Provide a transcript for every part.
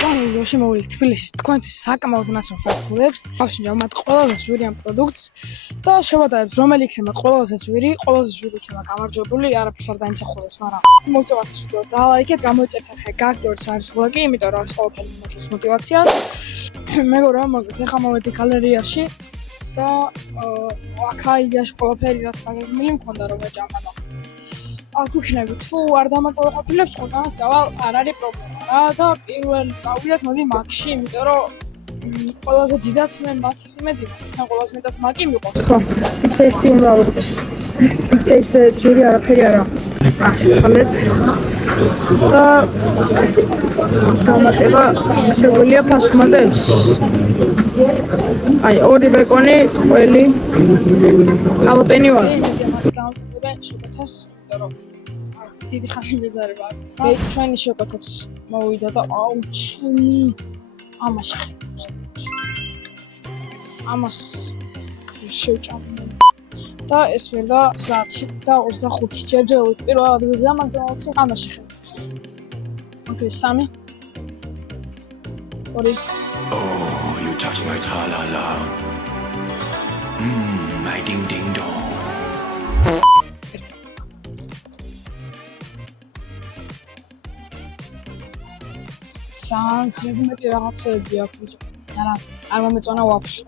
ვიდეოში მოვიდეთ თბილისის თქვენთვის საკმაოდ ნაცნობ ფასტ-ფუდებს. გავშინჯავ მათ ყველაზე ძვირიან პროდუქტს და შევადარებთ რომელი იქნება ყველაზე ძვირი იქნება გამარჯვებული, არაფერს არ დაიმსახურებს, მაგრამ მოვწევთ ეს ვიდეო და ლაიქეთ, გამოიწერთ ახლა გაგდორს არის ხოლმე, იმიტომ რომ ეს ყველაფერი მოწევს мотивაციას. მეგობრებო, მოგეთ ახლა მოვედი გალერეაში და აქ აიდიაში ყველაფერი რაც დაგეგმილი მქონდა რომ ეჭამა და არ გვიქნები თუ არ დამაკმაყოფილებს ხოდანაც ავალ არ არის პრობლემა რა და პირველი წავიდეთ მოდი მაკში იმიტომ რომ ყველაზე დიდაც მე მაკის იმედი მაქვს თან ყველაზე მეტად მაკი მიყვარს ხო ტესტი უნდა ვუყოთ ეს ჯური არაფერი არა აღწევთ და დამატება შეგვიძლია ფასუმადებს აი ორი ბეკონი ყველი ალპენი ვარ დამატებენ შეგვეთას დიდი ხანი მეზარება. აი ჩვენი შეკვეთაც მოვიდა და აუ ჩემი ამაში ხედავს. ამას შევჭამდი. და ეს ვერ და 30 და 25 ჯერჯერობით პირველ ადგილზეა მაგდონალდსი ამაში ხედავს. ოკეი, 3. ორი. Oh, you touch my tra-la-la. My ding-ding-dong. Sans ზედმეტი რაღაცები აქვს ბიჭო. არა, არ მომეწონა ვაფშე.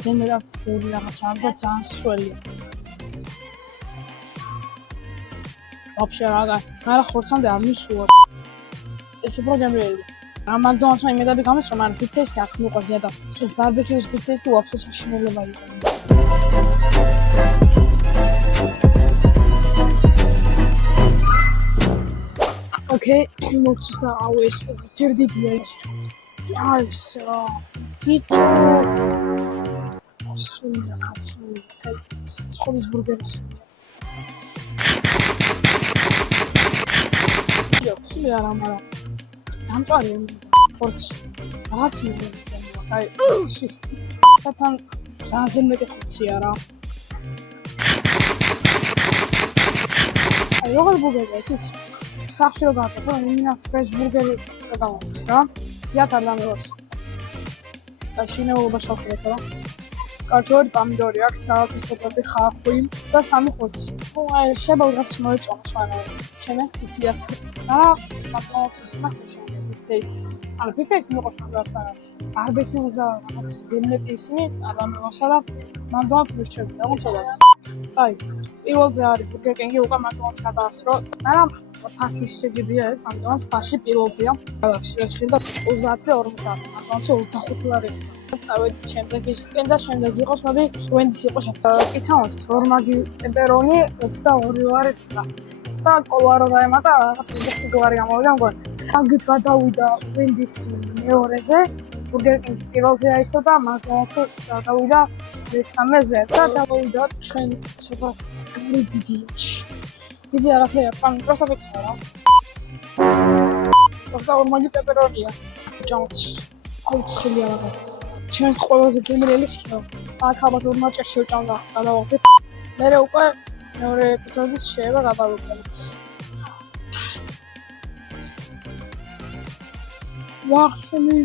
ზედმეტად ბევრი რაღაცა აქვს და ძალიან სველია. ვაფშე რა, მაგრამ ხორცამდე არ მისულა. ეს უფრო გემრიელი. ამ მაგდონალდსმა იმედები გამოსცა, მაგრამ ბიგ ტესტი არც მიყვარს და ეს ბარბეკიუს ბიგ ტესტი ვაფშე საშინელება იყო. Okay, მოგწეს და აუ ეს ჯერ დიდია ის. ეს ბიჭო. სულ რაღაცა ცხოვის ბურგერის. იოქი არა, მაგრამ დამწარია ხორცი. რაღაც მიგები. აი, თან ძალიან მეტი ხორცია რა. აი, როგორ ბურგერია იცით? სახში რო გავაკეთე, იმინა ფრეშ ბურგერი გადავაქვს რა. ძიათ არ დამევას. და შინაურობა შევხედეთ რა. კარტოფილი, პომიდორი აქვს, სალათის პოტრები, ხახვი და 3 ხორცი. აი შეიძლება რაღაც მოეწონოს, მაგრამ ჩემს ციფრად. და მაგალითად მაგაში ეს არ ბიქეს მიყვარს მაგრამ ბარბეკიუზა რაღაც ზემლეტი ისინი ადამიანსა და მანდონს მირჩევი რა უცოდათ. აი პირველზე არის ბურგერ კინგი უკვე მანდონს გადაასრო. მაგრამ ფასის შეჯიბია ეს მანდონს ფასში პირველზეა. გადაახშეს ხილდა 30-40 მანდონს 25 ლარი. წავედი შემდეგ ისკენ და შემდეგ იყოს მოდი ვენდის იყო კიცა მოწეს ორმაგი პეპერონი 22 ლარი და კოლარო დაემატა რაღაც 20 ლარი გამოვიდა მგონი. აგეთ გადავიდა ვენდის მეორეზე ბურგერ კინგი პირველზე აისო და მაგალითად გადავიდა მესამეზე და დავიდა ჩვენ ცოტა დიდი არაფერი არ პროსტა მეცხრა რა პროსტა ორმაგი პეპერონია ჯამოც აუცხელი რაღაცა ჩვენს ყველაზე გემრიელი იქნება აქ ალბათ ორმაჭერ შევჭამდა გადავახდეთ მე უკვე მეორე ეპიზოდის შეება გადავიდეთ ვახშენი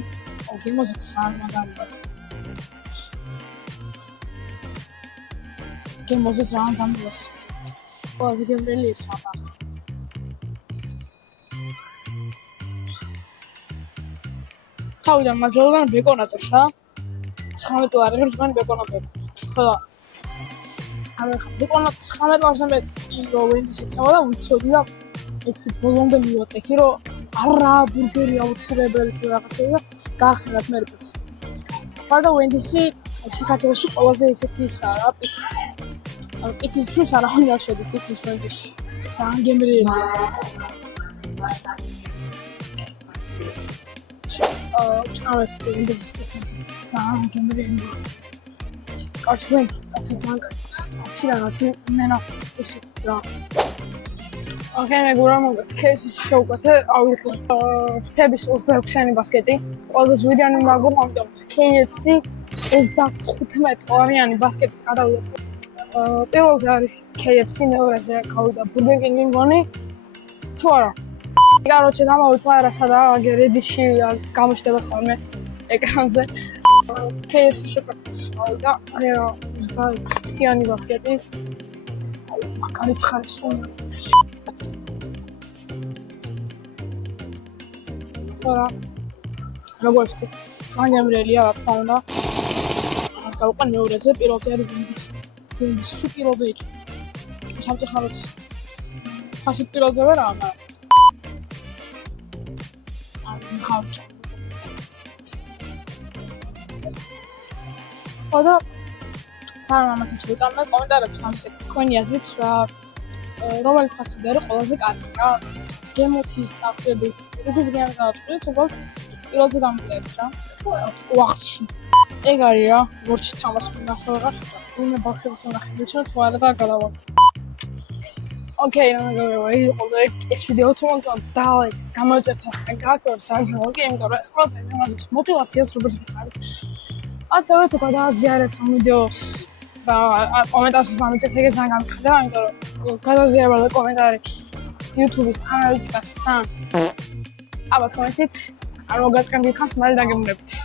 გემოზე ძალიან მაგარია გემოზე ძალიან გამიოს ყველაზე გემრიელი ის ამას თავიდან მაზეულან ბეკონატორს რა 19 ლარი ღირსგან ბეკონატორ ხო არა ხა ბეკონა 19 ლარზე მე ვენდის ეთქვა და უცოდი და ერთი ბოლომდე მივაწექი რომ არა ბურგერი აუცილებელი რაღაცა და გაახსენათ მე პიცა. მაგრამ ვენდისი საქართველოში ყველაზე ესეთი ისაა რა პიცის თუს არავინ არ შედის თითქმის ვენდისში. ძალიან გემრიელია. ჭამეთ ვენდისის პიცას ძალიან გემრიელია. კაჩვენც ძალიან კარგია. 10 მენა ისე რა. Okay, მეგობრებო, მოგეთ KFC-ში შევკვეთე, ავიღე ფრთების 26-იანი ბასკეტი. ყველაზე ძვირიანი მაგომ ამიტომ KFC 35 ლარიანი ბასკეტი გადავიდა. პირველზე არის KFC, მეორეზე გავიდა Burger King-ი მგონი. თუ არა, Короче, დამოვიწყდა რასადა Reddit-ში გამოჩნდება ხოლმე ეკრანზე. KFC შოკოლადის და 26-იანი ბასკეტი. მაგარი ცხარის უნდა. ხარა. როგორც სანგემრელია რა თქმა უნდა. მას გავუყან მეორეზე, პირველზე არის ვინდის სუ პირველზე იყო. სამწუხაროდ ფასი პირველზე ვარ, მაგრამ ხავჭა. ხოდა სანამ ამას ჩავიტანე კომენტარებში დამწეთ თქვენი აზრით რა რომელი ფასი არის ყველაზე კარგი რა გემოთი სტაფებით ეს გემი დავაწყდით უბრალოდ პირველზე დამწერთ რა ვახში ეგ არის რა ვორჩი თამას მინახავ რა უნდა ბავშვებს უნახეთ ჩვენ თუ არა და გადავა ოკეი ეს ვიდეო თუ უნდა გამოიწევთ გაკეთოთ საზოგადოებრივი იმიტომ რომ ეს ყველაფერი ამაზებს мотивაციას როგორც გითხარით ასევე თუ გადააზიარებთ ამ ვიდეოს და კომენტარში დამიწერთ ეგეც ძალიან გამიხარდა იმიტომ რომ გადააზიარება და კომენტარი YouTube-ის ანალიტიკას აბა თქვენცით არ მოგატყენდით ხანს მალე დაგემუნებით